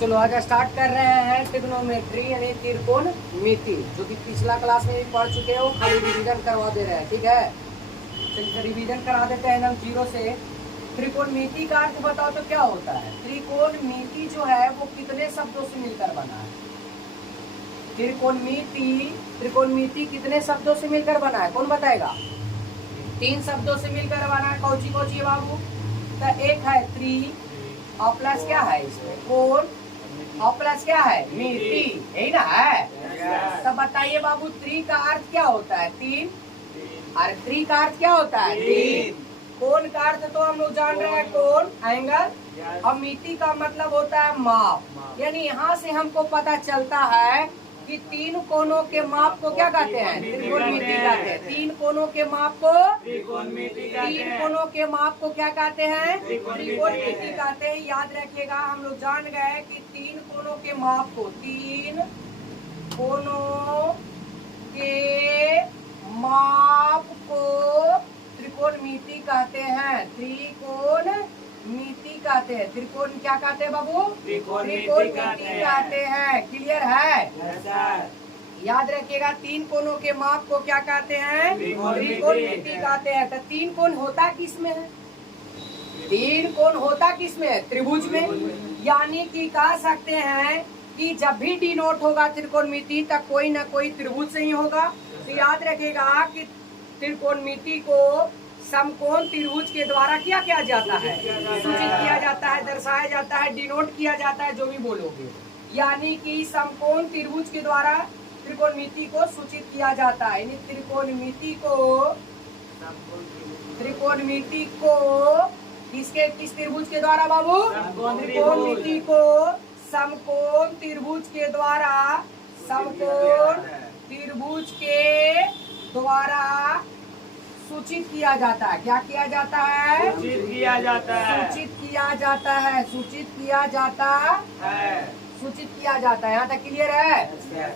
चलो आज स्टार्ट कर रहे हैं ट्रिग्नोमेट्री यानी त्रिकोणमिति, जो कि पिछला क्लास में भी पढ़ चुके हो, खाली रिवीजन करवा दे रहे हैं। ठीक है, चलिए रिवीजन करा देते हैं हम जीरो से। त्रिकोणमिति का अर्थ बताओ तो क्या होता है? त्रिकोणमिति जो है वो कितने शब्दों से मिलकर बना है? त्रिकोणमिति कितने शब्दों से मिलकर बना है? कौन बताएगा? 3 शब्दों से मिलकर बना है। कौची कौची बाबू? तो एक है त्रि और प्लस क्या है इसमें? कोण और प्लस क्या है? मिति, यही ना है। तब बताइए बाबू, त्रि का अर्थ क्या होता है? 3। और त्रि का अर्थ क्या होता है? 3। कोण का अर्थ तो हम लोग जान रहे हैं, कोण एंगल। और मिति का मतलब होता है माप। यानी यहाँ से हमको पता चलता है कि 3 कोणों के माप को क्या कहते हैं? त्रिकोणमिति कहते हैं। 3 कोणों के माप को त्रिकोणमिति कहते हैं। 3 कोणों के माप को क्या कहते हैं? त्रिकोणमिति कहते हैं। याद रखिएगा, हम लोग जान गए कि 3 कोणों के माप को 3 कोणों के माप को त्रिकोणमिति कहते हैं। त्रिकोणमिति कहते हैं। त्रिकोण क्या कहते हैं बाबू? त्रिकोणमिति कहते हैं। क्लियर है? याद रखिएगा, 3 कोणों के माप को क्या कहते हैं? त्रिकोणमिति कहते हैं। तो 3 कोण होता किसमें है? 3 कोण होता किसमें है? त्रिभुज में। यानी कि कह सकते हैं कि जब भी डिनोट होगा त्रिकोणमिति तब कोई ना कोई त्रिभुज से ही होगा। तो याद रखिएगा कि त्रिकोणमिति को समकोण त्रिभुज के द्वारा क्या किया जाता है? सूचित किया जाता है, दर्शाया जाता है, डिनोट किया जाता है, जो भी बोलोगे। यानी कि समकोण त्रिभुज के द्वारा त्रिकोणमिति को सूचित किया जाता है। यानी त्रिकोणमिति को किस त्रिभुज के द्वारा बाबू? त्रिकोणमिति को समकोण त्रिभुज के द्वारा सूचित किया जाता है। क्या किया जाता है? सूचित किया जाता है। यहाँ तक क्लियर है?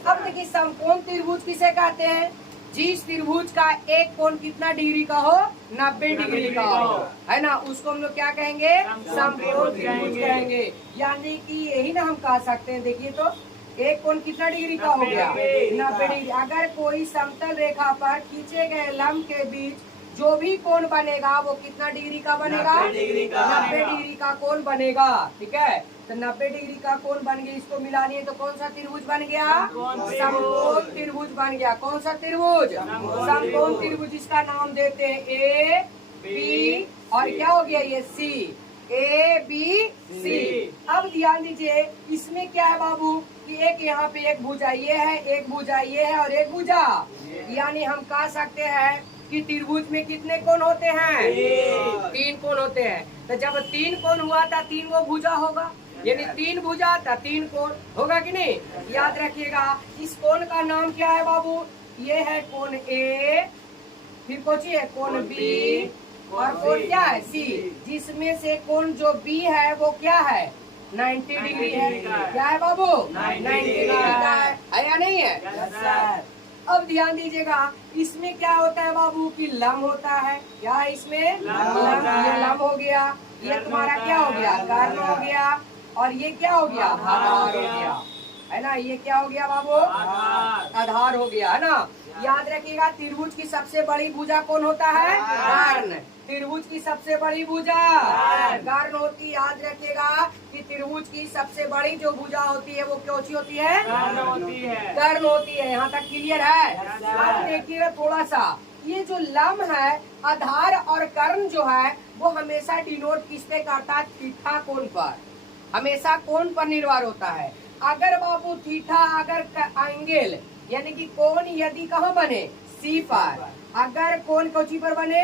अब देखिए, समकोण त्रिभुज किसे कहते हैं? जिस त्रिभुज का एक कोण कितना डिग्री का हो? 90 डिग्री का हो, है ना, उसको हम लोग क्या कहेंगे? समकोण त्रिभुज कहेंगे। यानी कि यही ना हम कह सकते हैं। देखिए तो एक कोण कितना डिग्री का हो गया? 90 डिग्री। अगर कोई समतल रेखा पर खींचे गए लंब के बीच जो भी कोण बनेगा वो कितना डिग्री का बनेगा? 90 डिग्री का कोण बनेगा। ठीक है, तो 90 डिग्री का कोण बन गया। इसको मिलानी है तो कौन सा त्रिभुज बन गया? समकोण त्रिभुज बन गया। कौन सा त्रिभुज? समकोण त्रिभुज। इसका नाम देते हैं ए बी और क्या हो गया ये? सी। ABC। अब ध्यान दीजिए, इसमें क्या है बाबू कि एक यहाँ पे एक भुजा ये है, एक भुजा ये है और एक भुजा। यानी हम कह सकते हैं कि त्रिभुज में कितने कोण होते हैं? 3 कोण होते हैं। तो जब 3 कोण हुआ था 3 वो भुजा होगा, यानी 3 भुजा था 3 कोण होगा कि नहीं? याद रखिएगा, इस कोण का नाम क्या है बाबू? ये है कोण ए, फिर कोची है कोण बी और कोण क्या है? सी। जिसमें से कोण जो बी है वो क्या है? 90 डिग्री है। क्या है बाबू? 90 डिग्री का है या नहीं है? अब ध्यान दीजिएगा, इसमें क्या होता है बाबू कि लंब होता है। क्या है इसमें? ये लंब हो गया, ये तुम्हारा क्या हो गया? कर्ण हो गया, और ये क्या हो गया? आधार हो गया, है ना। ये क्या हो गया बाबू? आधार हो गया, है ना। याद रखिएगा, त्रिभुज की सबसे बड़ी भुजा कौन होता है? कर्ण। त्रिभुज की सबसे बड़ी भुजा कर्ण होती है। याद रखिएगा कि त्रिभुज की सबसे बड़ी जो भुजा होती है वो कौन होती है? कर्ण होती है। यहाँ तक क्लियर है? अब देखिएगा थोड़ा सा, ये जो लंब है, आधार और कर्ण जो है वो हमेशा डिनोट किस पे करता है? थीटा कोण पर। हमेशा कोण पर निर्भर होता है। अगर बाबू थीटा अगर एंगल यानी कि कोण यदि कहाँ बने? सी पर। अगर कोण कौची पर बने?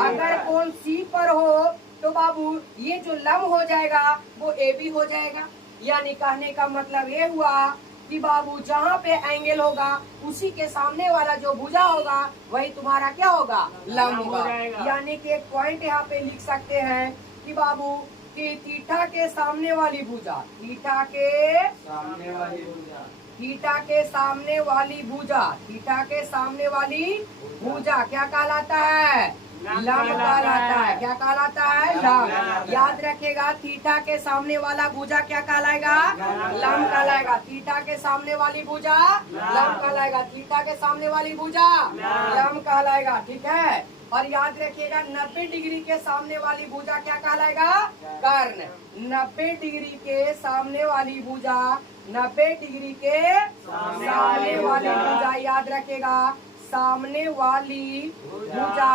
अगर कोण सी पर हो तो बाबू ये जो लंब हो जाएगा वो ए बी हो जाएगा। यानी कहने का मतलब ये हुआ कि बाबू जहाँ पे एंगल होगा उसी के सामने वाला जो भुजा होगा वही तुम्हारा क्या होगा? लंब होगा। यानी कि एक पॉइंट यहाँ पे लिख सकते हैं कि बाबू कि थीटा के सामने वाली भुजा, थीटा के सामने वाली भुजा क्या कहलाता है? लंब कहलाता है। क्या कहलाता है? लंब। याद रखेगा थीटा के सामने वाला भुजा क्या कहलाएगा? लंब कहलाएगा। थीटा के सामने वाली भुजा लंब कहलाएगा। थीटा के सामने वाली भुजा लंब कहलाएगा। ठीक है। और याद रखिएगा 90 डिग्री के सामने वाली भुजा क्या कहलाएगा? कर्ण। 90 डिग्री के सामने वाली भुजा 90 डिग्री के सामने वाली भुजा याद रखेगा। सामने वाली भुजा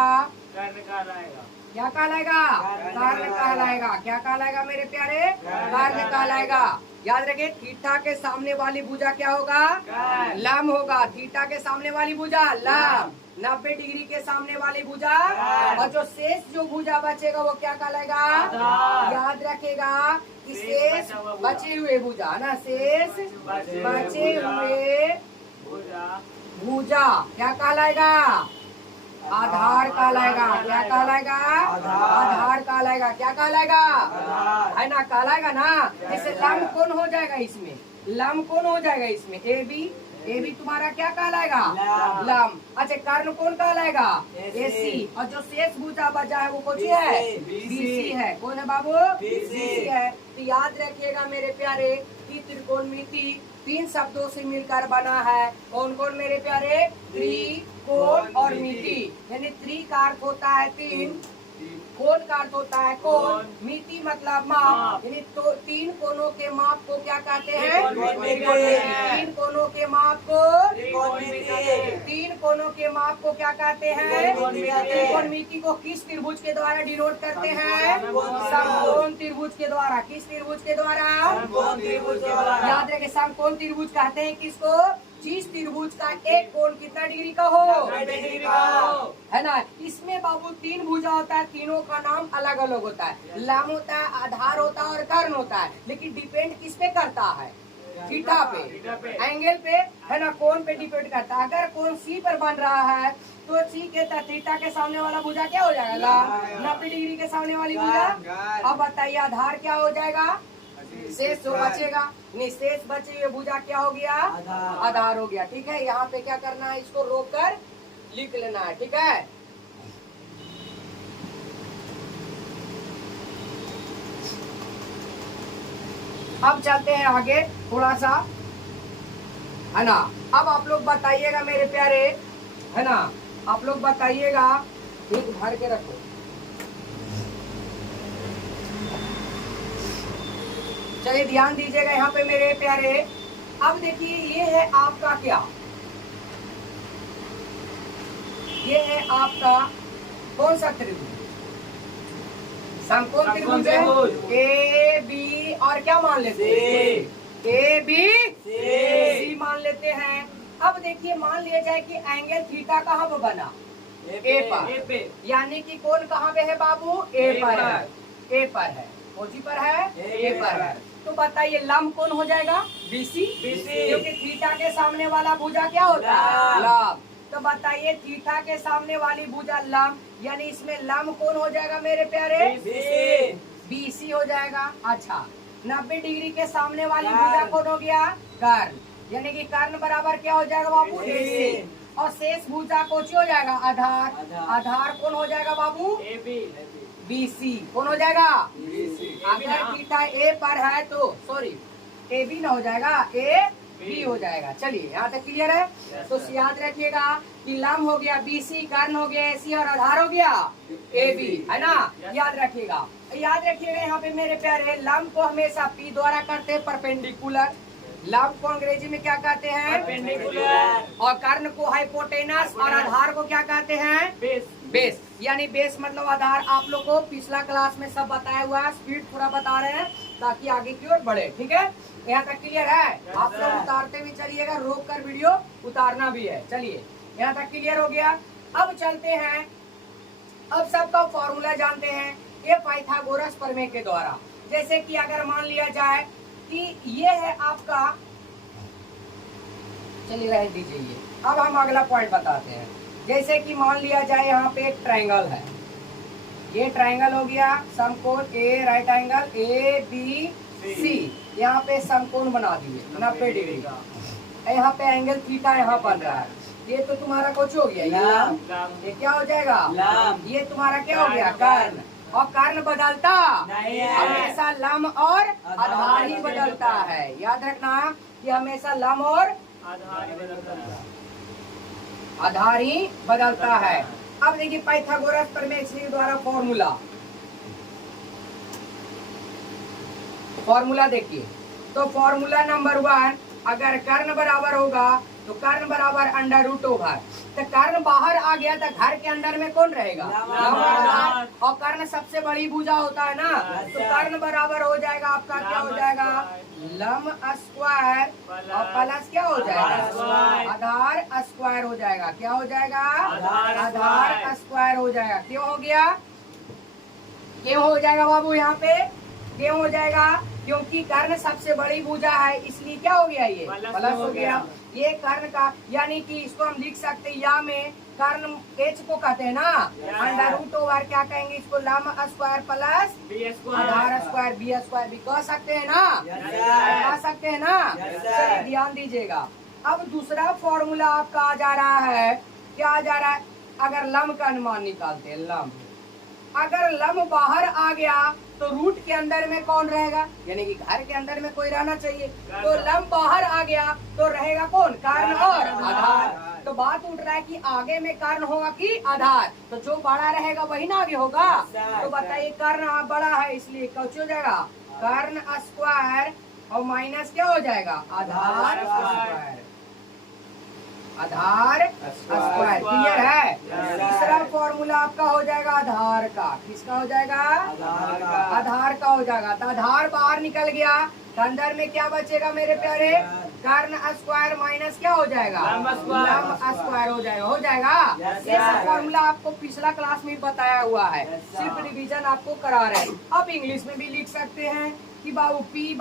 कर्ण कहलाएगा। क्या कहलाएगा? कर्ण कहलाएगा। क्या कहलाएगा मेरे प्यारे? कर्ण कहलाएगा। याद रखिए थीटा के सामने वाली भुजा क्या होगा? लंब होगा। थीटा के सामने वाली भुजा लंब। 90 डिग्री के सामने वाली भुजा और जो शेष जो भुजा बचेगा वो क्या कहलाएगा? याद रखेगा कि शेष बचे हुए भुजा ना, शेष बचे हुए भुजा क्या कहलाएगा? आधार कहलाएगा। क्या कहलाएगा? आधार कहलाएगा। क्या कहलाएगा? है ना, कहलाएगा ना। जैसे लंब कौन हो जाएगा इसमें? लंब कौन हो जाएगा इसमें? ए बी तुम्हारा क्या कहलाएगा? लंब। अच्छा कर्ण कौन कहलाएगा? AC। और जो शेष भुजा बचा है वो कौन सी है? BC है। कौन है बाबू? BC है। तो याद रखिएगा मेरे प्यारे कि त्रिकोणमिति 3 शब्दों से मिलकर बना है। कौन कौन मेरे प्यारे? त्रिकोण और मिति। यानी त्रि का अर्थ होता है 3, कोण का अर्थ होता है कोण, मिति मतलब माप। यानी तो 3 कोणों के माप को क्या कहते हैं? 3 कोणों के माप को 3 कोणों के माप को क्या कहते हैं? त्रिकोणमिति को किस त्रिभुज के द्वारा डिनोट करते हैं? समकोण त्रिभुज के द्वारा। किस त्रिभुज के द्वारा? याद रखें समकोण त्रिभुज कहते हैं किसको? जिस त्रिभुज का एक कोण कितना डिग्री का हो? 90 डिग्री का हो। है ना। इसमें बाबू 3 भुजा होता है, तीनों का नाम अलग अलग होता है। लंब होता है, आधार होता है और कर्ण होता है। लेकिन डिपेंड किस पे करता है? थीटा पे, एंगल पे, है ना, कोण पे डिपेंड करता है। अगर कोण C पर बन रहा है तो C के थीटा के सामने वाला भुजा क्या हो जाएगा? लंब। 90 डिग्री के सामने वाली भुजा। अब बताइए आधार क्या हो जाएगा? शेष जो बचेगा, शेष बचे हुए भुजा क्या हो गया? आधार हो गया। ठीक है। यहाँ पे क्या करना है? इसको रोक कर लिख लेना है। ठीक है। अब चलते हैं आगे थोड़ा सा, है ना। अब आप लोग बताइएगा मेरे प्यारे, है ना, आप लोग बताइएगा, एक भर के रखो। चलिए ध्यान दीजिएगा यहाँ पे मेरे प्यारे। अब देखिए ये है आपका क्या? ये है आपका कौन सा त्रिभुज? समकोण त्रिभुज है। ए बी और क्या मान लेते हैं? ए बी सी मान लेते हैं। अब देखिए मान लिया जाए कि एंगल थीटा कहाँ पे बना? ए पर। यानी कि कोण कहाँ पे है बाबू? ए पर है। ए पर है। कौन सी पर है? ए पर है। तो बताइए लंब कौन हो जाएगा? BC। क्योंकि थीटा के सामने वाला भुजा क्या होता है? लंब। तो बताइए थीटा के सामने वाली भुजा लंब, यानी इसमें लंब कौन हो जाएगा मेरे प्यारे? BC हो जाएगा। अच्छा 90 डिग्री के सामने वाली भुजा कौन हो गया? कर्ण। यानी कि कर्ण बराबर क्या हो जाएगा बाबू? AC। और शेष भुजा कौन हो जाएगा? आधार। आधार कौन हो जाएगा बाबू? BC। कौन हो जाएगा? अगर थीटा A पर है तो सॉरी AB ना हो जाएगा, AB हो जाएगा। चलिए यहाँ तक क्लियर है। तो याद रखिएगा कि लंब हो गया BC, कर्ण हो गया AC और आधार हो गया AB, है ना। याद रखिएगा। याद रखिएगा यहाँ पे मेरे प्यारे लंब को हमेशा P द्वारा करते हैं परपेंडिकुलर। लंब को अंग्रेजी में क्या कहते हैं? परपेंडिकुलर। और कर्ण को हाइपोटेनस और आधार को क्या कहते हैं? बेस। यानी बेस मतलब आधार। आप लोग को पिछला क्लास में सब बताया हुआ है, स्पीड थोड़ा बता रहे हैं ताकि आगे की ओर बढ़े। ठीक है। यहाँ तक क्लियर है? आप लोग उतारते भी चलिएगा, रोक कर वीडियो उतारना भी है। चलिए यहाँ तक क्लियर हो गया। अब चलते हैं, अब सबका फॉर्मूला जानते हैं ये पाइथागोरस प्रमेय के द्वारा। जैसे कि अगर मान लिया जाए कि ये है आपका, चलिए रह दीजिए ये। अब हम अगला पॉइंट बताते हैं। जैसे कि मान लिया जाए यहाँ पे एक ट्रायंगल है, ये ट्रायंगल हो गया समकोण ए राइट एंगल ABC। यहाँ पे समकोण बना दिए 90 डिग्री का। यहाँ पे एंगल थीटा यहाँ बन रहा है। ये तो तुम्हारा कुछ हो गया, ये लम, ये क्या हो जाएगा लम। ये तुम्हारा क्या हो गया कर्ण, और कर्ण बदलता नहीं है। हमेशा लम और आधार ही बदलता है। याद रखना कि हमेशा लम और आधार ही बदलता है। अब देखिए पाइथागोरस प्रमेय द्वारा फॉर्मूला देखिए। तो फॉर्मूला नंबर 1, अगर कर्ण बराबर होगा तो कर्ण बराबर अंडर रूट ओवर, तो कर्ण बाहर आ गया तो घर के अंदर में कौन रहेगा लम और आधार, और कर्ण सबसे बड़ी भुजा होता है ना, तो कर्ण बराबर हो जाएगा आपका क्या हो जाएगा लम स्क्वायर और प्लस क्या हो जाएगा आधार स्क्वायर हो जाएगा। क्या हो जाएगा आधार स्क्वायर हो जाएगा। क्यों हो गया, क्यों हो जाएगा बाबू, यहाँ पे क्यों हो जाएगा, क्योंकि कर्ण सबसे बड़ी भुजा है, इसलिए क्या हो गया ये प्लस हो गया। ये कर्ण का यानी कि इसको हम लिख सकते हैं, या में कर्ण एच को कहते हैं ना अंडर रूट ओवर क्या कहेंगे इसको लम स्क्वायर प्लस आधार स्क्वायर बी स्क्वायर भी कह सकते हैं ना, कह सकते हैं ना। चलिए ध्यान दीजिएगा। अब दूसरा फॉर्मूला आपका आ जा रहा है, क्या आ जा रहा है, अगर लम का अनुमान निकालते हैं, लम अगर लम बाहर आ गया तो रूट के अंदर में कौन रहेगा, यानी कि घर के अंदर में कोई रहना चाहिए, तो लम बाहर आ गया तो रहेगा कौन कर्ण और आधार। तो बात उठ रहा है कि आगे में कर्ण होगा कि आधार, तो जो बड़ा रहेगा वही ना आगे होगा। तो बताइए कर्ण बड़ा है इसलिए कुछ हो जाएगा कर्ण स्क्वायर और माइनस क्या हो जाएगा आधार स्क्वायर, आधार स्क्वायर। क्लियर है। तीसरा फॉर्मूला आपका हो जाएगा आधार का, किसका हो जाएगा आधार का हो जाएगा। तो आधार बाहर निकल गया तो अंदर में क्या बचेगा मेरे प्यारे कर्ण स्क्वायर माइनस क्या हो जाएगा लम स्क्वायर हो जाएगा, हो जाएगा। ये सब फॉर्मूला आपको पिछला क्लास में बताया हुआ है, सिर्फ रिवीजन आपको करा रहे हैं। अब इंग्लिश में भी लिख सकते हैं कि बाबू P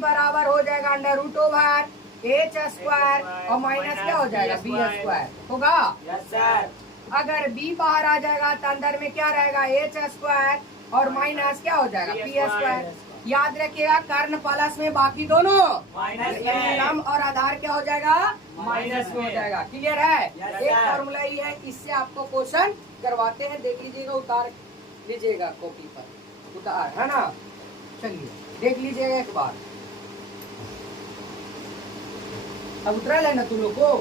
बराबर हो जाएगा under root over H square और माइनस क्या हो जाएगा बी स्क्वायर होगा। अगर बी बाहर आ जाएगा तो अंदर में क्या रहेगा एच स्क्वायर और माइनस क्या हो जाएगा पी स्क्वायर। याद रखिएगा कर्ण प्लस में बाकी दोनों लम और आधार क्या हो जाएगा माइनस में हो जाएगा। क्लियर है। एक फॉर्मूला ही है, इससे आपको क्वेश्चन करवाते हैं, देख लीजिएगा, उतार लीजिएगा कॉपी पर, उतार है ना। चलिए देख लीजिएगा एक बार, अब उतरा लेना तुम लोग को।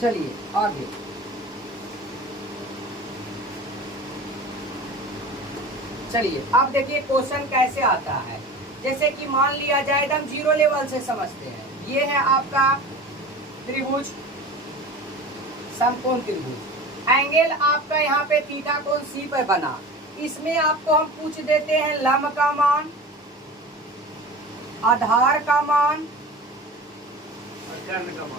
चलिए आगे चलिए अब देखिए क्वेश्चन कैसे आता है। जैसे कि मान लिया जाए एकदम जीरो लेवल से समझते हैं, ये है आपका त्रिभुज समकोण त्रिभुज, एंगल आपका यहाँ पे थीटा कोण सी पे बना, इसमें आपको हम पूछ देते हैं लंब का मान, आधार का मान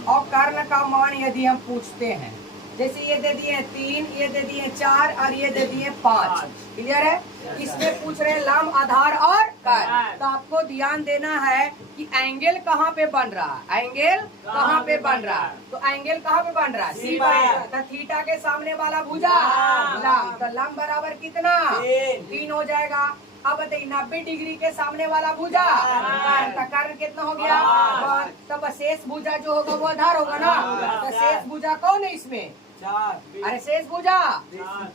और कर्ण का मान यदि हम पूछते हैं। जैसे ये दे दिए 3, ये दे दिए 4 और ये दे दिए 5। क्लियर है। इसमें पूछ रहे हैं लंब आधार और कर्ण। तो आपको ध्यान देना है कि एंगल कहाँ पे बन रहा है, एंगल कहाँ पे बन रहा है। तो एंगल कहाँ पे बन रहा है सी पर, तो थीटा के सामने वाला भुजा लंब, तो लंब बराबर कितना 3 हो जाएगा। अब बताइए 90 डिग्री के सामने वाला भुजा कर्ण कितना हो गया, तब शेष भुजा जो होगा वो आधार होगा ना। तो शेष भुजा कौन है इसमें 4, अरे शेष भुजा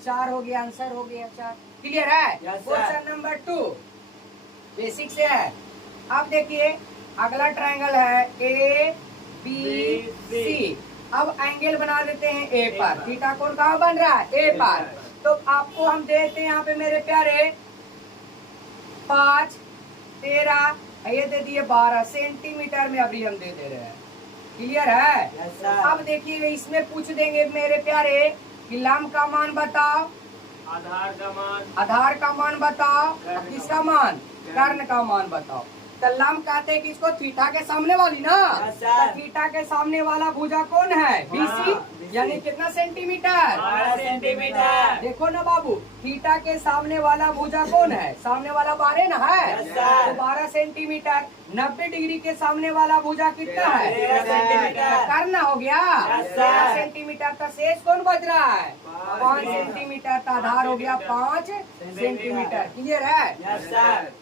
4 हो गया, आंसर हो गया 4। क्लियर है। क्वेश्चन नंबर 2 बेसिक से है। अब देखिए अगला ट्रायंगल है ए बी सी। अब एंगल बना देते हैं ए पर, थीटा कोण कहाँ बन रहा है ए पर। तो आपको हम देते हैं यहाँ पे मेरे प्यारे 5, 13, ये दे दिए 12 सेंटीमीटर में अभी हम दे रहे हैं। क्लियर है। अब देखिए इसमें पूछ देंगे मेरे प्यारे कि लंब का मान बताओ, आधार का मान बताओ, किसका मान कर्ण का मान बताओ। तो लंब कहते हैं कि इसको थीटा के सामने वाली ना, तो थीटा के सामने वाला भुजा कौन है बीसी, यानी कितना सेंटीमीटर 12 सेंटीमीटर। देखो ना बाबू, थीटा के सामने वाला भुजा कौन है, सामने वाला 12 ना है, तो 12 सेंटीमीटर। 90 डिग्री के सामने वाला भुजा कितना है 13 सेंटीमीटर। करना हो गया 13 सेंटीमीटर। तो शेष कौन बच रहा है 5 सेंटीमीटर। तो आधार हो गया 5 सेंटीमीटर। क्लियर है।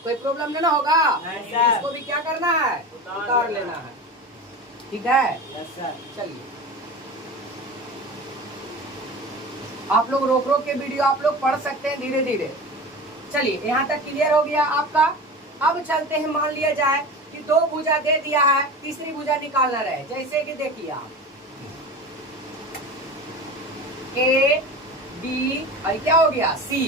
कोई प्रॉब्लम नहीं ना होगा। इसको भी क्या करना है उतार लेना है। ठीक है। Yes sir. चलिए आप लोग रोक रोक के वीडियो आप लोग पढ़ सकते हैं धीरे धीरे। चलिए यहाँ तक क्लियर हो गया आपका। अब चलते हैं, मान लिया जाए कि दो भुजा दे दिया है, तीसरी भुजा निकालना रहे। जैसे कि देखिए आप ए बी और क्या हो गया सी,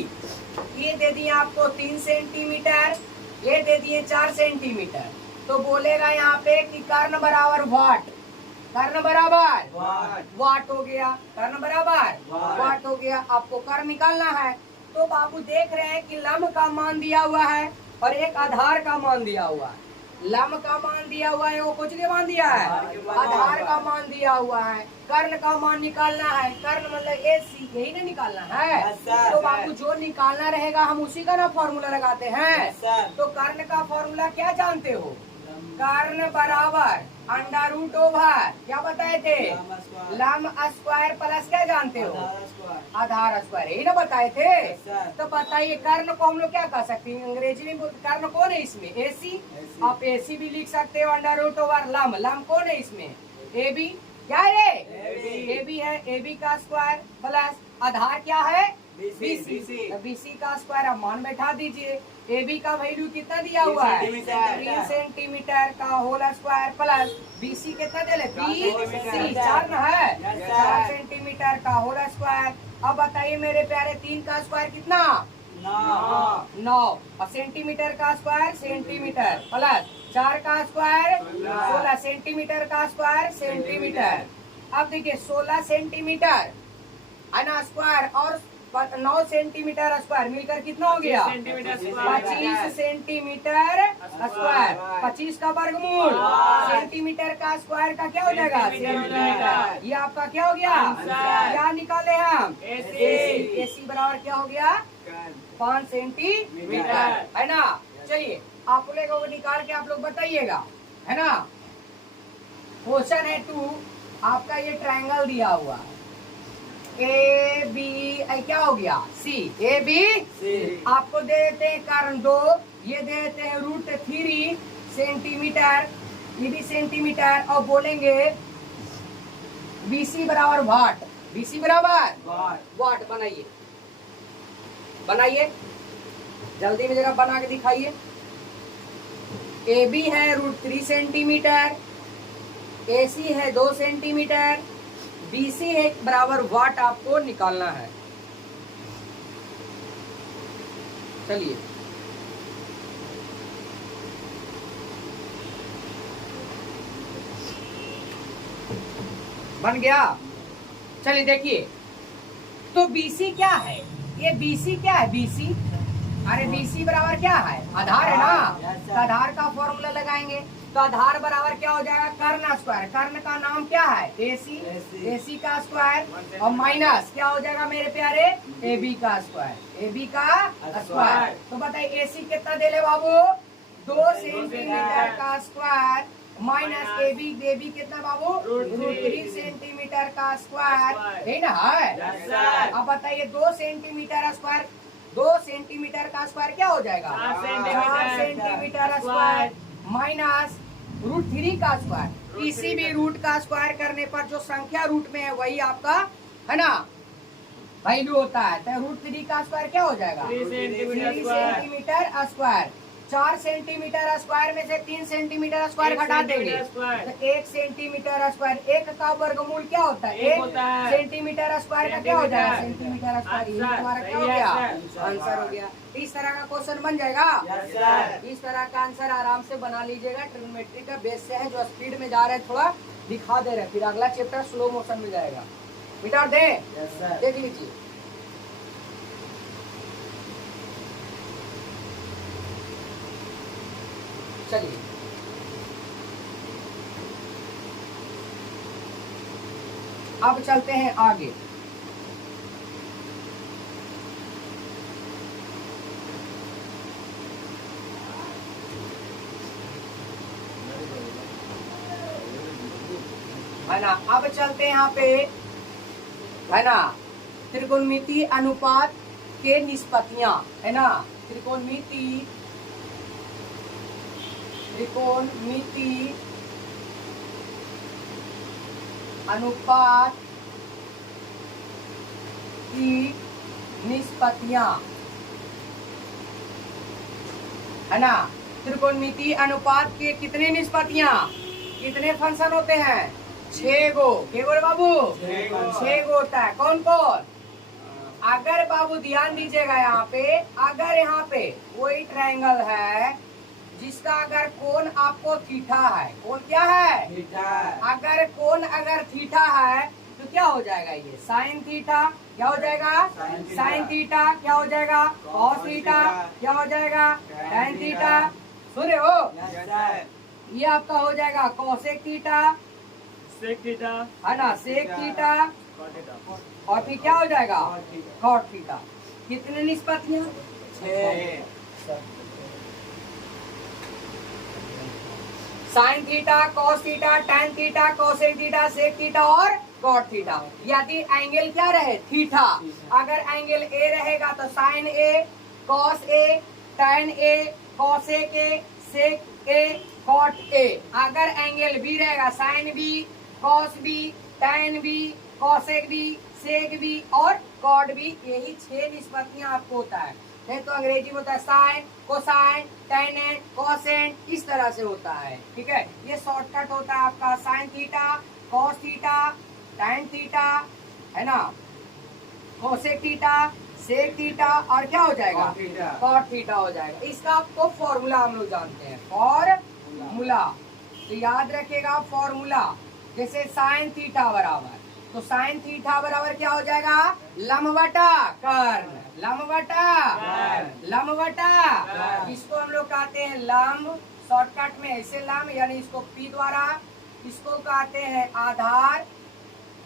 ये दे दिए आपको 3 सेंटीमीटर, ये दे दिए 4 सेंटीमीटर। तो बोलेगा यहाँ पे कि कर्ण बराबर वाट, कर्ण बराबर वाट हो गया, कर्ण बराबर वाट हो गया। आपको कर्ण निकालना है। तो बाबू देख रहे हैं कि लंब का मान दिया हुआ है और एक आधार का मान दिया हुआ है। लंब का मान दिया हुआ है, वो कुछ के मान दिया है, आधार का मान दिया हुआ है। कर्ण का मान निकालना है, कर्ण मतलब AC, यही ना निकालना है। तो बाबू जो निकालना रहेगा हम उसी का ना फॉर्मूला लगाते हैं। तो कर्ण का फॉर्मूला क्या जानते हो, कर्ण बराबर अंडर रूट ओवर क्या बताए थे, लंब स्क्वायर प्लस क्या जानते हो, आधार स्क्वायर, यही ना बताए थे। तो बताइए कर्ण को हम लोग क्या कह सकते हैं, अंग्रेजी में कर्ण कौन है इसमें, AC। आप AC भी लिख सकते हो अंडर रूट ओवर लंब, लंब कौन है इसमें, AB। क्या है AB है, AB का स्क्वायर प्लस आधार क्या है BC। तो BC का स्क्वायर आप मान बैठा दीजिए। AB का वैल्यू कितना दिया हुआ है, 3 सेंटीमीटर का होल स्क्वायर प्लस BC कितना दे ले, BC 4 ना है, 4 सेंटीमीटर का होल स्क्वायर। अब बताइए मेरे प्यारे 3 का स्क्वायर कितना, 9 और सेंटीमीटर का स्क्वायर सेंटीमीटर प्लस 4 का स्क्वायर 16 सेंटीमीटर का स्क्वायर सेंटीमीटर। अब देखिए 16 सेंटीमीटर है ना स्क्वायर और 9 सेंटीमीटर स्क्वायर मिलकर कितना हो गया, 25 सेंटीमीटर स्क्वायर। 25 का वर्गमूल सेंटीमीटर का स्क्वायर का क्या हो जाएगा, सेंटीमीटर। ये आपका क्या हो गया, क्या निकाले हम, AC बराबर क्या हो गया 5 सेंटीमीटर, है ना। चलिए आप लोगों को निकाल के आप लोग बताइएगा, है ना। क्वेश्चन है 2, आपका ये ट्रायंगल दिया हुआ है AB, क्या हो गया C, AB आपको दे देते हैं कर्ण 2, ये दे देते हैं √3 सेंटीमीटर, ये भी सेंटीमीटर, और बोलेंगे BC बराबर वाट, BC बराबर वाट। बनाइए बनाइए जल्दी में जरा बना के दिखाइए। AB है √3 सेंटीमीटर, AC है 2 सेंटीमीटर, BC है बराबर वाट आपको निकालना है। चलिए बन गया। चलिए देखिए तो BC क्या है, ये BC क्या है, BC अरे BC बराबर क्या है, आधार है ना। तो आधार का फॉर्मूला लगाएंगे। तो आधार बराबर क्या हो जाएगा, कर्ण स्क्वायर, कर्ण का नाम क्या है AC का स्क्वायर और माइनस क्या हो जाएगा मेरे प्यारे AB का स्क्वायर, AB का स्क्वायर। तो बताइए AC कितना दे ले बाबू, 2 सेंटीमीटर का स्क्वायर माइनस AB कितना बाबू, √3 सेंटीमीटर का स्क्वायर, है ना है। अब बताइए 2 सेंटीमीटर स्क्वायर, 2 सेंटीमीटर का स्क्वायर क्या हो जाएगा, 4 सेंटीमीटर स्क्वायर माइनस √3 का स्क्वायर। किसी भी रूट का स्क्वायर करने पर जो संख्या रूट में है वही आपका है ना वैल्यू होता है। तो √3 का स्क्वायर क्या हो जाएगा, 3 सेंटीमीटर स्क्वायर। 4 सेंटीमीटर स्क्वायर में से 3 सेंटीमीटर स्क्वायर घटा देंगे तो 1 सेंटीमीटर स्क्वायर। 1 का वर्गमूल क्या होता है, 1 सेंटीमीटर स्क्वायर का क्या हो जाएगा, सेंटीमीटर स्क्वायर। ये हमारा क्या हो गया, आंसर हो गया। इस तरह का क्वेश्चन बन जाएगा। इस तरह का आंसर आराम से बना लीजिएगा। ट्रिग्नोमेट्री का बेस से है, जो स्पीड में जा रहे हैं थोड़ा दिखा दे रहे हैं, फिर अगला चैप्टर स्लो मोशन में जाएगा। मिटा दे, देख लीजिए। चलिए अब चलते हैं आगे। है ना, अब चलते हैं यहाँ पे है ना त्रिकोणमिति अनुपात के निष्पत्तियां, है ना। त्रिकोणमिति अनुपात की निष्पत्तियां, है ना। त्रिकोणमिति अनुपात के कितने निष्पत्तियां, कितने फंक्शन होते हैं? 6 गो। क्या बोले बाबू? 6 गो होता है। कौन कौन? अगर बाबू ध्यान दीजिएगा यहाँ पे, अगर यहाँ पे कोई ट्रायंगल है जिसका अगर कोण आपको थीटा है, कोण क्या है? अगर कोण अगर थीटा है तो क्या हो जाएगा? ये साइन थीटा। क्या हो जाएगा? Sine theta. क्या हो जाएगा? Cos theta. क्या हो जाएगा? Tan theta. सुन रहे हो? ये आपका हो जाएगा कोसेक थीटा, सेक थीटा, है ना, सेक थीटा, और फिर क्या हो जाएगा? Cot theta. कितने निष्पत्तियां? 6। Sine theta, cos theta, tan theta, cosec theta, sec theta और कॉट थीटा। यदि एंगल क्या रहे? थीटा। अगर एंगल ए रहेगा तो sine A, cos A, tan A, cosec A, sec A, cot A. अगर एंगल बी रहेगा, sine B, cos B, tan B, cosec B, sec B और कॉट बी। यही 6 निष्पत्तियां आपको होता है। नहीं तो अंग्रेजी में होता है साइन, कोसाइन, टेनेंट, कोसेंट, इस तरह से होता है। ठीक है, ये शॉर्टकट होता है आपका sign theta, cos theta, tan theta, है ना, कोसेक थीटा, सेक थीटा और क्या हो जाएगा? कॉट थीटा हो जाएगा। इसका आपको फॉर्मूला हम लोग जानते हैं, फॉर्मूला। तो याद रखिएगा फॉर्मूला। जैसे साइन थीटा बराबर, तो साइन थीटा बराबर क्या हो जाएगा? लंबवटा कर्ण, लंबवटा लंबवटा। इसको हम लोग कहते हैं लंब, शॉर्टकट में ऐसे लंब, यानी इसको पी द्वारा, इसको कहते हैं आधार,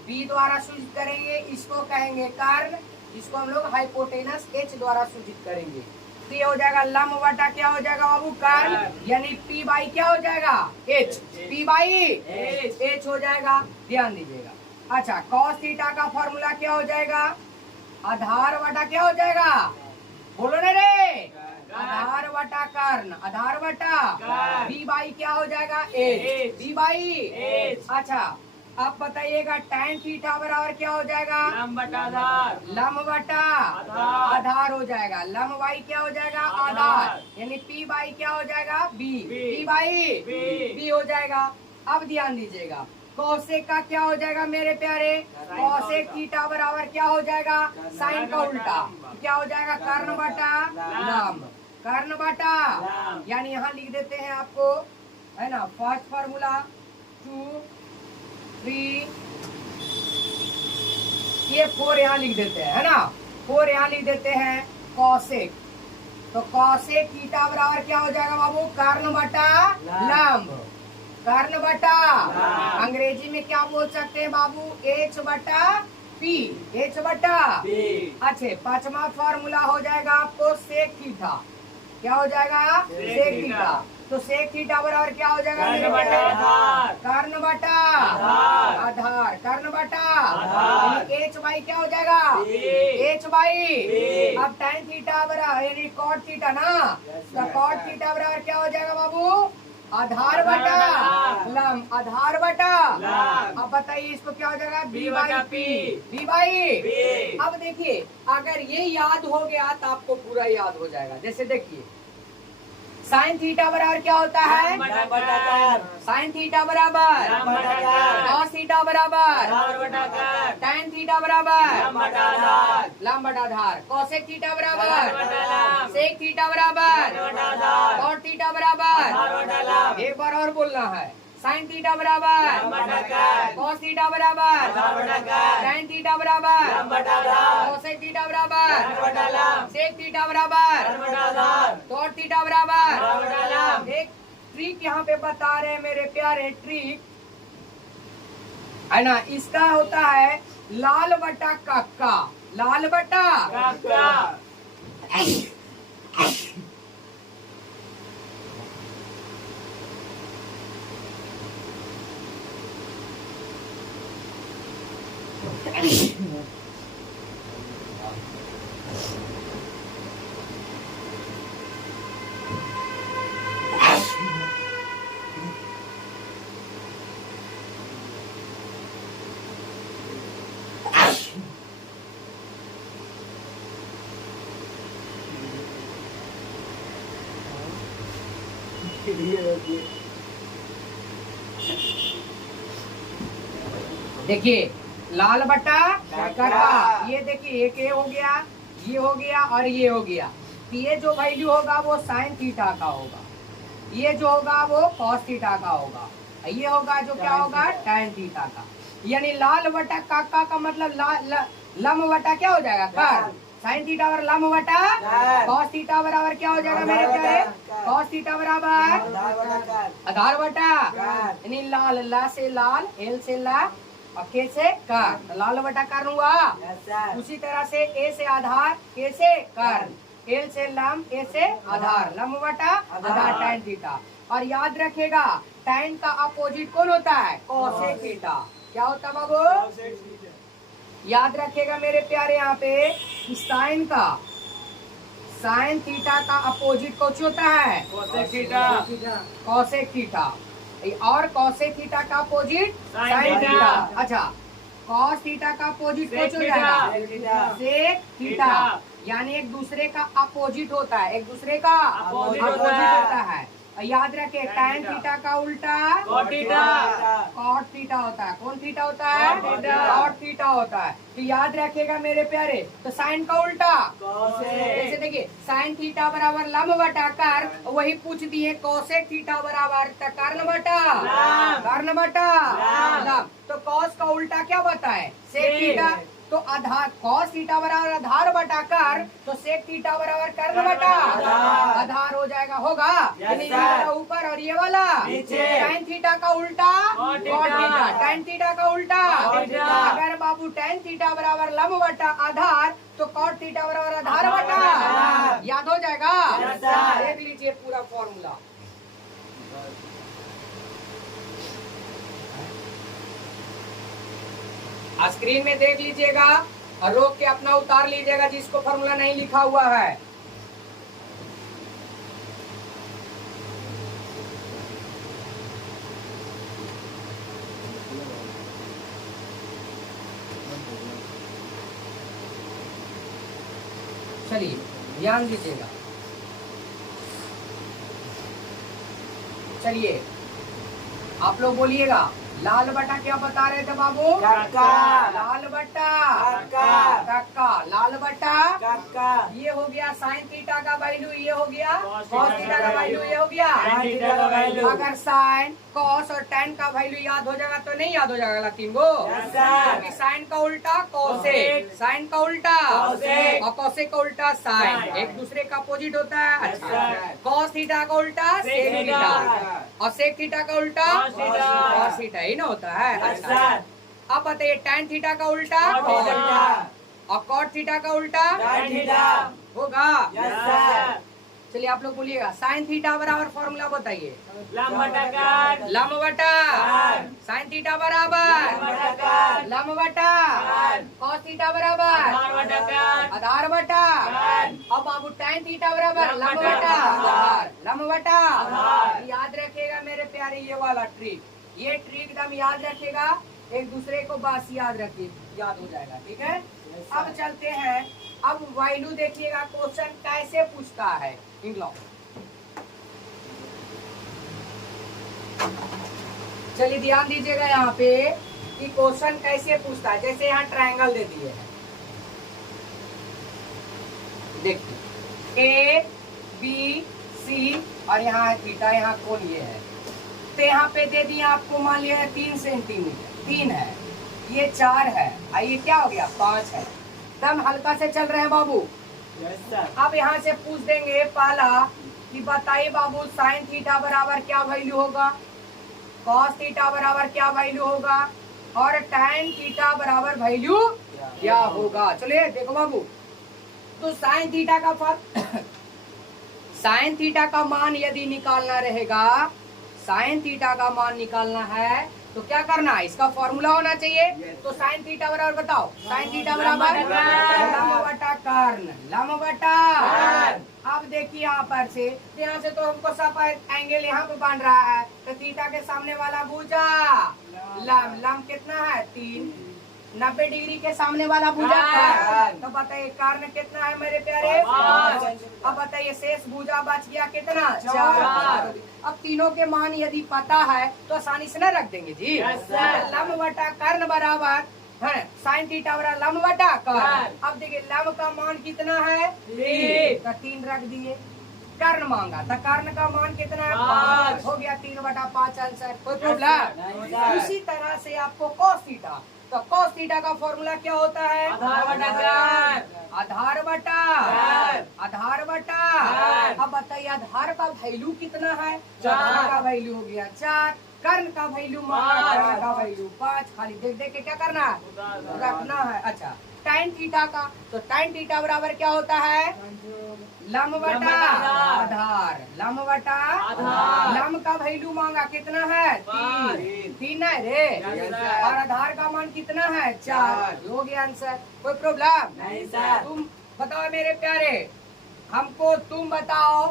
बी द्वारा सूचित करेंगे, इसको कहेंगे कर्ण, इसको हम लोग हाइपोटेनस एच द्वारा सूचित करेंगे। तो ये हो जाएगा लंबवटा क्या हो जाएगा बाबू? कर्ण, यानी पी बाई क्या हो जाएगा? एच। पी बाई एच हो जाएगा। ध्यान दीजिएगा। अच्छा, कॉस थीटा का फॉर्मूला क्या हो जाएगा? आधार बटा क्या हो जाएगा? बोलो ना रे। आधार बटा कर्ण, आधार बटा बी बाई क्या हो जाएगा? एच। B by H. अच्छा, अब बताइएगा टैन थीटा बराबर क्या हो जाएगा? लंब बटा आधार, लंब बटा आधार हो जाएगा। लंब बाई क्या हो जाएगा? आधार, यानी पी बाई क्या हो जाएगा? बी। पी बाई बी हो जाएगा। अब ध्यान दीजिएगा, कोसेक का क्या हो जाएगा मेरे प्यारे? कोसेक थीटा बराबर क्या हो जाएगा? साइन का उल्टा। क्या हो जाएगा? कर्ण बटा लंब, कर्ण बटा, यानी यहाँ लिख देते हैं आपको, है ना, फर्स्ट फॉर्मूला 2 3 ये 4 यहाँ लिख देते हैं, है ना, 4 यहाँ लिख देते हैं कोसेक। तो कोसेक थीटा बराबर क्या हो जाएगा बाबू? कर्ण बटा लंब, कर्ण बटा, अंग्रेजी में क्या बोल सकते हैं बाबू? एच बटा पी, एच बटा। अच्छे, पांचवा फॉर्मूला हो जाएगा आपको सेक थीटा। क्या हो जाएगा? Sec theta. तो सेक थीटा बराबर क्या हो जाएगा? कर्ण बटा आधार, कर्ण बटा आधार, कर्ण बटा एच बाई क्या हो जाएगा? H by. अब टैन थीटा बराबर यानी कॉट थीटा ना, तो कॉट थीटा बराबर क्या हो जाएगा बाबू? आधार बटा लंब, आधार बटा। अब बताइए इसको क्या हो जाएगा? B by P, B by. अब देखिए, अगर ये याद हो गया तो आपको पूरा याद हो जाएगा। जैसे देखिए, साइन थीटा बराबर क्या होता है? साइन थीटा बराबर कॉस थीटा बराबर टैन थीटा बराबर लंब बटा आधार, कोसेक थीटा बराबर सेक थीटा बराबर कॉट थीटा बराबर। एक बार और बोलना है, साइन थीटा बराबर कॉस थीटा बराबर टैन थीटा बराबर कोसेक थीटा बराबर सेक थीटा बराबर कॉट थीटा बराबर। एक ट्रिक यहाँ पे बता रहे हैं मेरे प्यारे, ट्रिक है ना, इसका होता है लाल बटा कक्का, लाल बटा देखिए लाल बटा काका, ये देखिए एक ये हो गया और ये हो गया। तो ये जो वैल्यू होगा वो साइन थीटा का होगा, ये जो होगा वो कॉस थीटा का होगा, ये होगा जो क्या होगा टैन थीटा का। यानी लाल बटा काका का मतलब लम बटा क्या हो जाएगा कर, साइन थीटा बराबर लम बटा कॉस थीटा बराबर क्या हो जाएगा मेरे प्यारे, कॉस थीटा बराबर आधार बटा, यानी लाल ला से लाल, एल से ला और के से कर, तो लाल बटा कर हुआ। उसी तरह से ए से आधार, के से कर, एल से लम, ए से आधार, लम बटा आधार टैन थीटा। और याद रखेगा टैन का अपोजिट कौन होता है, कोसेक थीटा। क्या होता है बाबू, याद रखेगा मेरे प्यारे यहाँ पे कि साइन थीटा का अपोजिट कौन होता है, कोसेक थीटा। कोसेक थीटा, और कोसेक थीटा का अपोजिट साइन थीटा। अच्छा, कॉस थीटा का अपोजिट कौन हो जाएगा, सेक थीटा। यानी एक दूसरे का अपोजिट होता है, एक दूसरे का अपोजिट होता है। और याद रखे टैन थीटा का उल्टा कॉट थीटा। कॉट थीटा होता है। कौन थीटा होता है, कॉट थीटा। कॉट थीटा होता है। तो याद रखेगा मेरे प्यारे, तो साइन का उल्टा जैसे देखिए साइन थीटा बराबर लम बटा कर, वही पूछ दिए कोसेक थीटा बराबर कर्ण बटा कर्ण बटा लम। तो कॉस का उल्टा क्या बताए, सेक थीटा। तो आधार कॉस थीटा बराबर आधार बटा कर, तो सेक थीटा बराबर कर्ण बटा आधार हो जाएगा, होगा Yes, ये sir. वाला ऊपर और ये वाला नीचे। टैन थीटा का उल्टा Cot cot theta. Theta, tan theta का उल्टा Cot थीटा। अगर बाबू टैन थीटा बराबर लंब बटा आधार, तो कॉट थीटा बराबर आधार आधार बटा बटा। याद हो जाएगा। Yes, sir. देख लीजिए पूरा फॉर्मूला। स्क्रीन में देख लीजिएगा और रोक के अपना उतार लीजिएगा जिसको फॉर्मूला नहीं लिखा हुआ है। चलिए ध्यान दीजिएगा। चलिए आप लोग बोलिएगा लाल बटा क्या बता रहे थे बाबू, काका। लाल बटा काका। काका, लाल बटा काका। ये हो गया साइन थीटा का वैल्यू, ये हो गया Cos कॉस थीटा थीटा का का वैल्यू, value, ये हो गया tan थीटा का value। अगर साइन कॉस और टेन का वैल्यू याद हो जाएगा तो नहीं याद हो जाएगा तीन गो, Yes, sir. क्योंकि साइन का उल्टा कोसेक, कोसेक। साइन का उल्टा कोसेक। और कोसेक का उल्टा साइन, साइन। एक दूसरे का अपोजिट होता है। Yes, अच्छा, sir. कॉस थीटा का उल्टा सेक सेक थीटा। थीटा और सेक थीटा का उल्टा Cos थीटा। कॉस थीटा ही ना होता है। Yes, अच्छा, sir. अब बताइए टैन थीटा का उल्टा Cot cot थीटा। और कॉट थीटा का उल्टा Tan थीटा। होगा। Yes, sir. चलिए आप लोग बोलिएगा साइन थीटा बराबर फॉर्मूला बताइए, लंब बटा कर। लंब बटा Tan। साइन थीटा बराबर लंब बटा कर। लंब बटा Tan। कॉस थीटा बराबर आधार बटा कर। आधार बटा। Tan। अब बाबू टैन थीटा बराबर लंब लंब बटा बटा आधार। लंब बटा आधार। याद रखेगा मेरे प्यारे ये वाला ट्रिक, ये ट्रिक एकदम याद रखेगा, एक दूसरे को बस याद रखिए, याद हो जाएगा। ठीक है, अब चलते हैं। अब वैल्यू देखिएगा क्वेश्चन कैसे पूछता है। इंग्लॉ चलिए ध्यान दीजिएगा यहाँ पे कि क्वेश्चन कैसे पूछता है। जैसे यहाँ ट्रायंगल दे दिए हैं, देखिए ए बी सी और यहाँ है थीटा, यहाँ कोण ये है। तो यहाँ पे दे दिया आपको, मान लिया 3 सेंटीमीटर, 3 है, ये 4 है और ये क्या हो गया 5 है। एकदम हल्का से चल रहे हैं बाबू। Yes, sir. अब यहाँ से पूछ देंगे पहला कि बताइए बाबू साइन थीटा बराबर क्या वैल्यू होगा, कॉस थीटा बराबर क्या वैल्यू होगा और टैन थीटा बराबर वैल्यू क्या होगा। चलिए देखो बाबू, तो साइन थीटा का साइन थीटा का मान यदि निकालना रहेगा, साइन थीटा का मान निकालना है तो क्या करना है, इसका फॉर्मूला होना चाहिए। तो साइन थीटा बराबर बताओ, साइन थीटा बराबर लंब बटा कर्ण, लंब बटा। अब देखिए यहाँ पर से, यहाँ से तो हमको सब एंगल यहाँ पे बन रहा है, तो थीटा के सामने वाला भुजा लंब, लंब कितना है 3, 90 डिग्री के सामने वाला भुजा कर्ण। तो बताइए कर्ण कितना है मेरे प्यारे? 5। अब बताइए शेष भुजा बच गया कितना? 4। अब तीनों के मान यदि पता है तो आसानी से ना रख देंगे जी। Yes, sir. लंब बटा कर्ण बराबर है साइन थीटा बराबर लंब बटा कर्ण। कर्ण। अब देखिए लंब का मान कितना है? 3। तो 3 रख दिए। कर्ण मांगा तो कर्ण का मान कितना है? 5। 5 हो गया। 3/5 आंसर। कोई प्रॉब्लम? नहीं, सर। उसी तरह से आपको cos थीटा, तो cos थीटा का फॉर्मूला क्या होता है? आधार बटा कर्ण। आधार बटा कर्ण। आधार बटा। कर्ण। अब बताइए आधार का वैल्यू कितना है? 4। आधार का वैल्यू हो गया 4। कर्ण का वैल्यू मांगा, 5। कर्ण का वैल्यू 5। खाली देख देख के क्या करना है? रखना है। अच्छा tan थीटा का, तो tan थीटा बराबर क्या होता है? लंब बटा लंब बटा आधार। लंब बटा आधार। लंब का वैल्यू मांगा कितना है? 3 है रे। Yes, sir. और आधार का मान कितना है? 4। हो गया आंसर। कोई प्रॉब्लम? नहीं, सर। तुम बताओ मेरे प्यारे, हमको तुम बताओ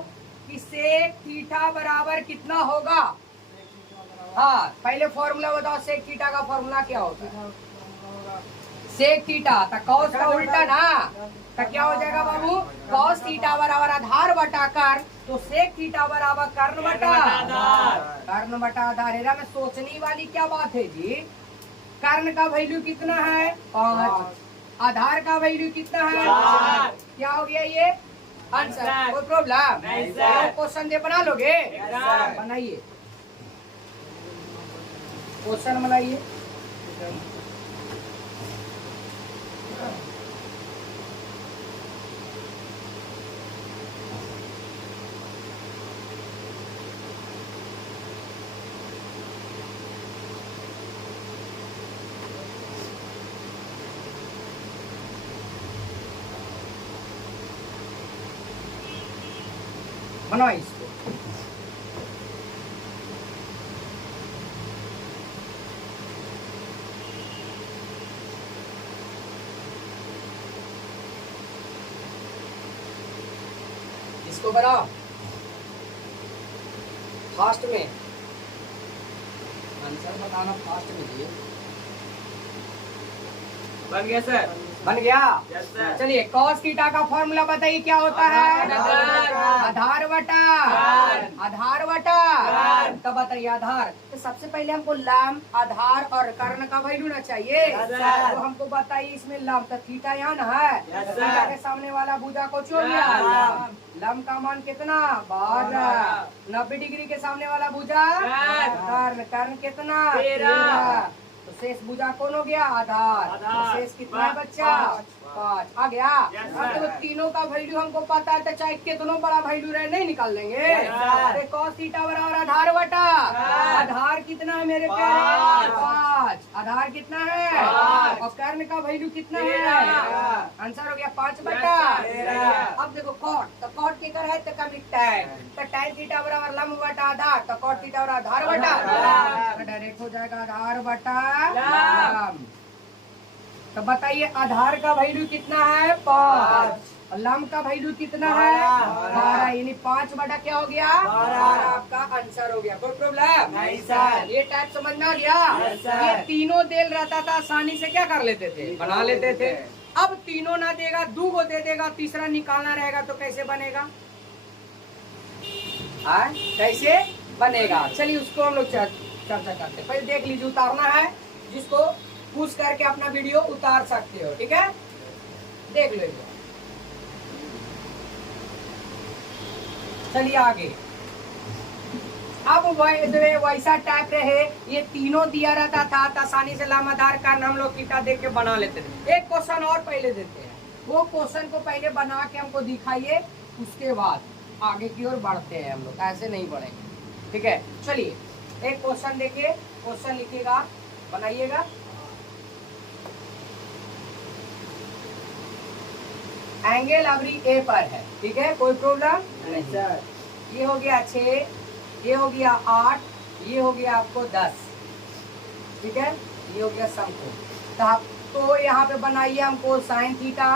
कि सेक थीटा बराबर कितना होगा? हाँ पहले फॉर्मूला बताओ, सेक थीटा का फॉर्मूला क्या होता है? सेक थीटा तो कॉस का उल्टा ना, तो क्या हो जाएगा बाबू? कॉस थीटा बराबर आधार बटा कर्ण, तो सेक थीटा बराबर कर्ण बटा आधार। कर्ण बटा आधार। हेरा में सोचने वाली क्या बात है जी? कर्ण का वैल्यू कितना है? 5। आधार का वैल्यू कितना है? 4। क्या हो गया ये आंसर? सर। कोई प्रॉब्लम? नहीं, सर। क्वेश्चन दे बना लोगे? एकदम। बनाइए क्वेश्चन बनाइए। बनाओ इसको। इसको बनाओ फास्ट में, आंसर बताना फास्ट में दिए। बन गया सर। बन गया? Yes, sir. चलिए cos थीटा का फॉर्मूला बताइए क्या होता है? आधार। आधार बटा कर्ण। आधार बटा कर्ण। तो बताइए आधार, तो सबसे पहले हमको लंब आधार और कर्ण का वैल्यू ना चाहिए। Yes, sir. तो हमको बताइए इसमें लंब, तो थीटा यहाँ ना है। Yes, तो sir. थीटा के सामने वाला भुजा को छोड़ दिया। कर्ण। लंब का मान कितना? 12। 90 डिग्री के सामने वाला भुजा कर्ण। कर्ण। कर्ण कितना? 13। तो शेष भुजा कौन हो गया? आधार। तो आधार। शेष कितना है बच्चा? 5। आ गया? Yes, अब sir. तो तीनों का वैल्यू हमको पता है, तो चाहे कितनों बड़ा वैल्यू रहे नहीं निकाल लेंगे। Yes, sir. तो cos थीटा बराबर आधार बटा कर्ण। आधार कितना है मेरे प्यारे? 5। 5। आधार कितना है? 5। और कर्ण का वैल्यू कितना है? 13। आंसर हो गया 5 बटा Yes, sir. 13। अब देखो कॉट, तो कॉट के कर है तो कम tan, तो tan थीटा बराबर लंब बटा आधार, तो cot थीटा बराबर आधार बटा लंब। तो डायरेक्ट हो जाएगा आधार बटा लंब। लंब। तो बताइए आधार का वैल्यू कितना है? 5। और लंब का वैल्यू कितना है? 12। यानी 5 बटा क्या हो गया? 12 आपका आंसर हो गया। कोई प्रॉब्लम? नहीं, सर। ये टाइप समझ में आ गया? Yes, sir. ये तीनों देल रहता था, आसानी से क्या कर लेते थे? बना लेते थे। अब तीनों ना देगा, 2 को दे देगा, तीसरा निकालना रहेगा, तो कैसे बनेगा? कैसे बनेगा? चलिए उसको हम लोग चर्चा करते हैं। पहले देख लीजिए, उतारना है जिसको पुश करके अपना वीडियो उतार सकते हो, ठीक है? देख लीजिए। चलिए आगे। अब वैसा टाइप रहे, ये तीनों दिया रहता था, तो आसानी से लंब आधार कारण हम लोग थीटा देख के बना लेते थे। एक क्वेश्चन और पहले देते हैं, वो क्वेश्चन को पहले बना के हमको दिखाइए, उसके बाद आगे की ओर बढ़ते हैं हम लोग, ऐसे नहीं बढ़ेंगे, ठीक है? चलिए एक क्वेश्चन देखिए, क्वेश्चन लिखिएगा, बनाइएगा। एंगल अवरी ए पर है, ठीक है? कोई प्रॉब्लम नहीं सर। ये हो गया 6, ये हो गया 8, ये हो गया आपको 10, ठीक है? ये हो गया समकोण। तो आपको यहाँ पे बनाइए हमको sine theta,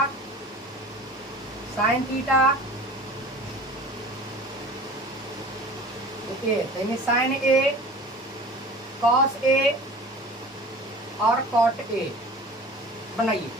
sine theta, okay? तो इनमें साइन ए, कॉस ए और कॉट ए, बनाइए।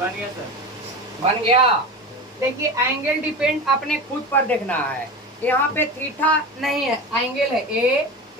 बन गया सर। बन गया। देखिए एंगल डिपेंड अपने खुद पर देखना है। यहाँ पे थीटा नहीं है, एंगल है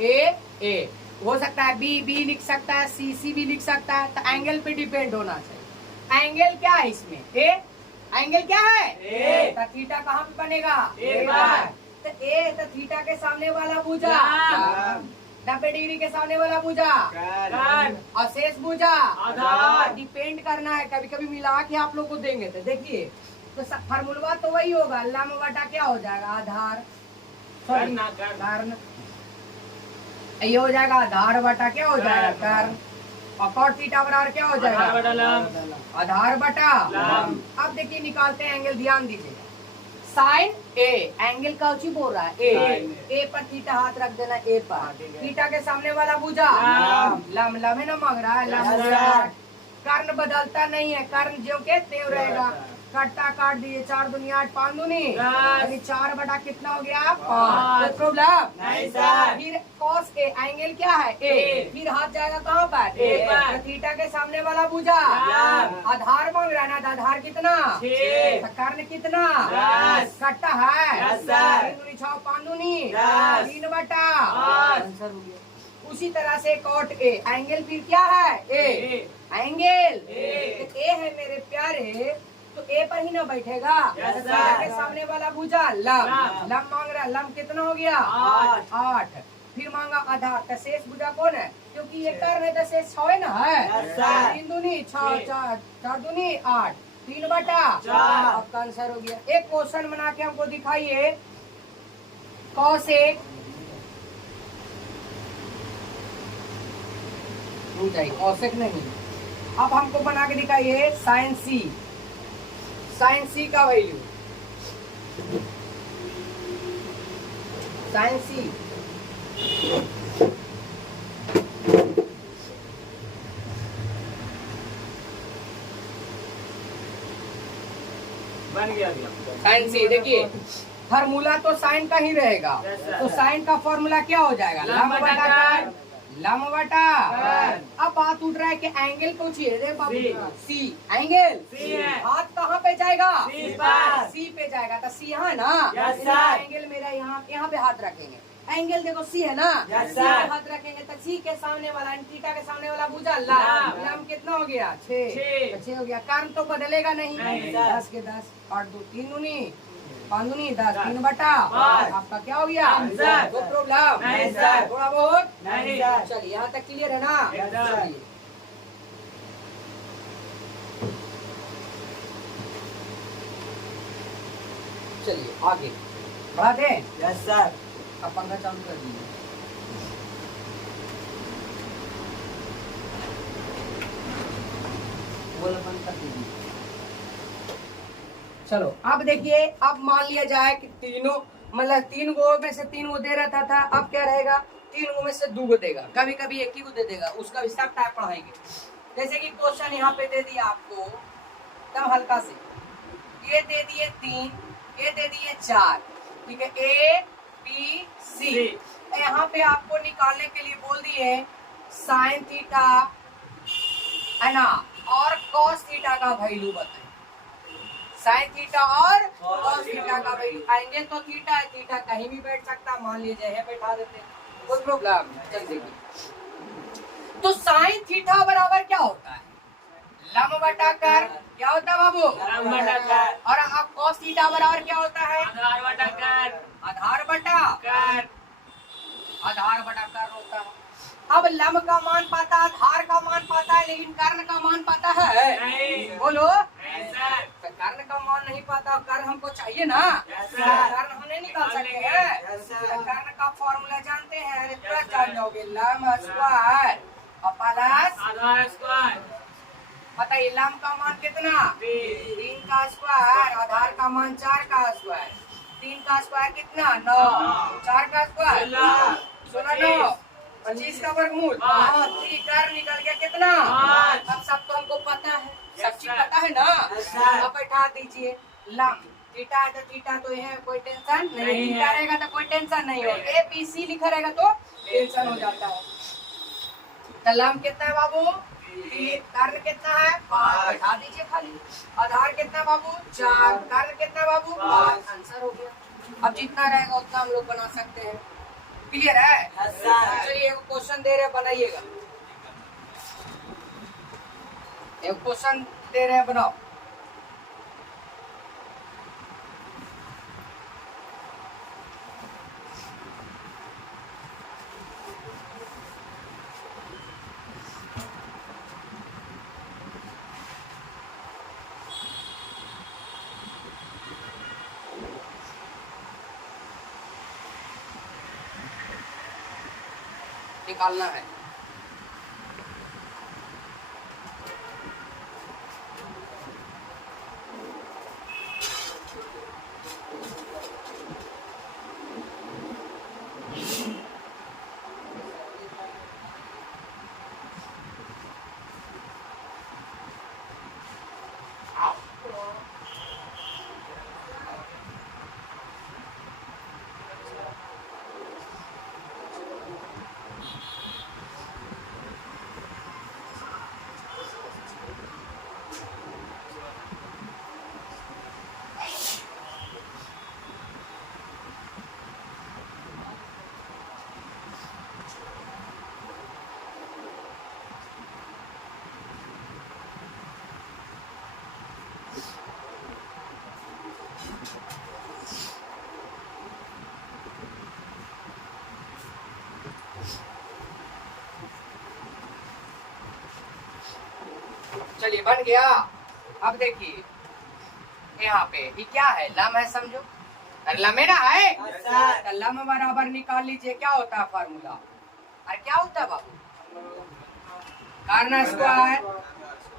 ए। हो सकता है बी लिख सकता है, सी भी लिख सकता है, तो एंगल पे डिपेंड होना चाहिए। एंगल क्या है इसमें? एंगल क्या है? ए। तो थीटा कहाँ पे बनेगा? ए पर। तो ए तो थीटा के सामने वाला भुजा, लंब। 90 डिग्री के सामने वाला भुजा, कर्ण। और शेष भुजा आधार। डिपेंड करना है। कभी कभी मिला के आप लोग को देंगे तो देखिए, तो फार्मूला तो वही होगा, लंब बटा क्या हो जाएगा? आधार, कर्ण ना कर्ण। कर्ण। ये हो जाएगा आधार बटा क्या हो जाएगा? कर्ण। और cot थीटा बराबर क्या हो आधार जाएगा? बटा लंब। आधार बटा लंब। अब देखिए निकालते हैं एंगल, ध्यान दीजिएगा। साइन ए, एंगल का उची बोल रहा है ए पर थीटा हाथ रख देना, ए पर थीटा के सामने वाला भुजा लंब है ना, मांग रहा है लंब। कर्ण बदलता नहीं है, कर्ण जो के त्यों रहेगा। कट्टा काट दिए, 4 दूनी 8, 5 दूनी यानी 4 बटा कितना हो गया? 5। प्रॉब्लम नहीं सर। फिर cos ए, एंगल क्या है? ए। फिर हाथ जाएगा कहाँ पर? ए पर। तो थीटा के सामने वाला भुजा लंब। आधार मांग रहा है ना, आधार कितना? 6। तो कर्ण कितना? 10। कट्टा है 10 सर। 3 दूनी 6, 5 दूनी 10। 3 बटा 8। आंसर हो गया। उसी तरह से cot ए, एंगल फिर क्या है? ए। Angle A. तो ए है मेरे प्यारे, तो ए पर ही ना बैठेगा। Yes, तो sir. थीटा के सामने वाला भुजा लंब, लंब। लंब मांग रहा है, लंब कितना हो गया? 8। फिर मांगा आधार, तो शेष भुजा कौन है? क्योंकि ये कर्ण है तो शेष 6 है ना है। Yes, sir. 3 दूनी 6, 4 दूनी 8, 3 बटा 4। आपका आंसर हो गया। एक क्वेश्चन बना के हमको दिखाइए। cos ए औसत नहीं, अब हमको बना के दिखाइए साइन सी का वैल्यू। साइन सी बन गया अभी। साइन सी देखिए, फार्मूला तो साइन का ही रहेगा। Yes, sir. तो साइन का फॉर्मूला क्या हो जाएगा? लंब बटा कर्ण। लंब बटा कर्ण। अब बात उठ रहा है कि एंगल को चाहिए बाबू। C। सी एंगल C है। हाथ कहाँ पे जाएगा? C पर। सी पे जाएगा, तो सी यहाँ है ना। Yes, इसलिए sir. एंगल मेरा यहाँ पे हाथ रखेंगे। एंगल देखो सी है ना, Yes, सी sir. पे हाथ रखेंगे तो सी के सामने वाला थीटा के सामने वाला भुजा लंब। लंब कितना हो गया? 6। 6 हो गया। कर्ण तो बदलेगा नहीं, नहीं, 10 के 10, 8 2 3 दूनी 5 दूनी 10, 3 बटा 5। आपका क्या हो गया? आंसर। कोई प्रॉब्लम? नहीं, सर। थोड़ा बहुत नहीं। चलिए यहाँ तक क्लियर है ना? एकदम। चलिए चलिए आगे बढ़ा दें। Yes sir. अब पंखा चालू कर दीजिए। बोल बंद कर दीजिए। चलो अब देखिए, अब मान लिया जाए कि तीनों मतलब 3 गो में से 3 गो दे रहा था, अब क्या रहेगा? 3 गो में से 2 गो देगा, कभी कभी 1 ही को दे देगा। उसका भी सब टाइप पढ़ाएंगे। जैसे कि क्वेश्चन यहाँ पे दे दिया आपको एकदम हल्का से, ये दे दिए 3, ये दे दिए 4, ठीक है, A B C। यहाँ पे आपको निकालने के लिए बोल दिए साइन थीटा है ना, और कॉस थीटा का वैल्यू बताएं। साइन थीटा और कॉस थीटा का वैल्यू आएंगे तो थीटा है, थीटा कहीं भी बैठ सकता, मान लीजिए है बैठा देते हैं, कोई प्रॉब्लम। चल देखिए, तो साइन थीटा बराबर क्या होता है? लंब बटा कर्ण। क्या होता है बाबू? लंब बटा कर्ण। और अब कॉस थीटा बराबर क्या होता है? आधार बटा कर्ण। आधार बटा कर्ण। आधार बटा कर्ण होता है। अब लंब का मान पाता है, आधार का मान पाता है, लेकिन कर्ण का मान पाता है? नहीं। बोलो। नहीं सर। तो कर्ण का मान नहीं पाता, कर्ण हमको चाहिए ना। Yes, sir. कर्ण हम नहीं निकाल सकते हैं। Yes, sir. तो कर्ण का फॉर्मूला जानते हैं? अरे पूरा जान जाओगे, लंब स्क्वायर और प्लस आधार स्क्वायर। बताइए लम का मान कितना? 3 का स्क्वायर, आधार का मान 4 का स्क्वायर, 3 का स्क्वायर कितना? 9, 4 का स्क्वायर 16, 9, 25 का वर्गमूल 5, 3 कर निकल गया कितना? अब सब तो हमको पता है, सब चीज पता है ना। अब बैठा दीजिए लम, थीटा है तो थीटा तो है, कोई टेंशन नहीं, थीटा रहेगा तो कोई टेंशन नहीं हो, ABC लिखा रहेगा तो टेंशन हो जाता है। तो लम कितना है बाबू? 3, कर्ण कितना है? 5, बैठा दीजिए खाली। आधार कितना बाबू? 4, कर्ण कितना बाबू? 5, आंसर हो गया। अब जितना रहेगा उतना हम लोग बना सकते हैं। क्लियर है? चलिए एक क्वेश्चन दे रहे हैं, बनाइएगा। एक क्वेश्चन दे रहे हैं, बनाओ। निकालना है। चलिए बन गया। अब देखिए यहाँ पे ये क्या है? लम है, समझो लमेरा है। तो लम बराबर निकाल लीजिए, क्या होता है फार्मूला? अरे क्या होता है बाबू? कर्ण स्क्वायर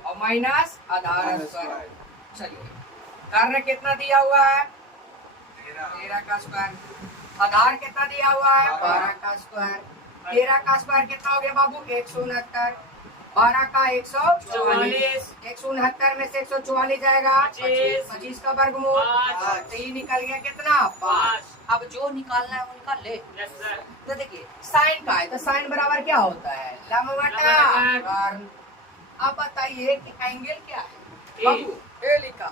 और माइनस आधार स्क्वायर। चलिए कर्ण कितना दिया हुआ है? 13 का स्क्वायर। आधार कितना दिया हुआ है? 12 का स्क्वायर। 13 का स्क्वायर कितना हो गया बाबू? 169। 12 का 144। 169 में से 144 जाएगा 25 का वर्गमूल। तो ये निकल गया कितना? 5। अब जो निकालना है वो निकाल ले। तो देखिए साइन का है तो साइन बराबर क्या होता है? लम बटा कर्ण। अब बताइए कि एंगल क्या है बाबू? ए लिखा।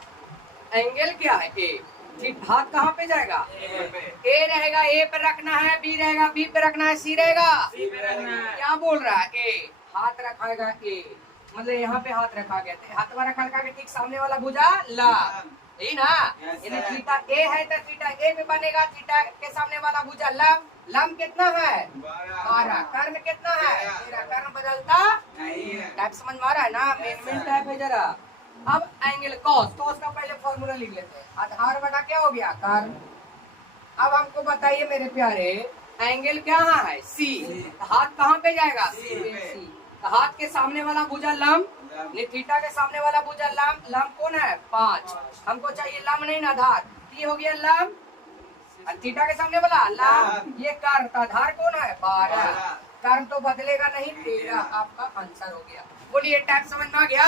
एंगल क्या है? ए। ठीक, हाथ कहाँ पे जाएगा? ए रहेगा, ए पे रखना है, बी रहेगा, बी पे रखना है, सी रहेगा। क्या बोल रहा है? ए हाथ रखाएगा, ए मतलब यहाँ पे हाथ रखा गया, हाथ में रखा के ठीक सामने वाला भुजा ला, यही ना। यदि थीटा ए है तो थीटा ए पे बनेगा, थीटा के सामने वाला भुजा लम। लम कितना है? 12। कर्ण कितना है? 13। कर्ण बदलता टाइप समझ में आ रहा है ना? मेन टाइप है जरा। अब एंगल कॉस, कॉस का पहले फॉर्मूला लिख लेते हैं। आधार बटा क्या हो गया? कर्ण। अब हमको बताइए मेरे प्यारे, एंगल क्या है? सी। हाथ कहाँ पे जाएगा? सी। हाथ के सामने वाला भुजा लम, थीटा के सामने वाला भुजा लम। लम कौन है? 5। हमको चाहिए लम नहीं ना आधार। ये हो गया लम, थीटा के सामने वाला लम। ये कर्ण, आधार कौन है? 12। कर्ण तो बदलेगा नहीं, 13 आपका आंसर हो गया। बोलिए टाइप समझ में आ गया?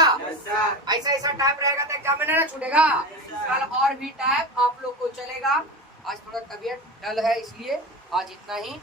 ऐसा ऐसा टाइप रहेगा तो एग्जाम में ना छूटेगा। कल और भी टाइप आप लोग को चलेगा। आज थोड़ा तबीयत डल है इसलिए आज इतना ही।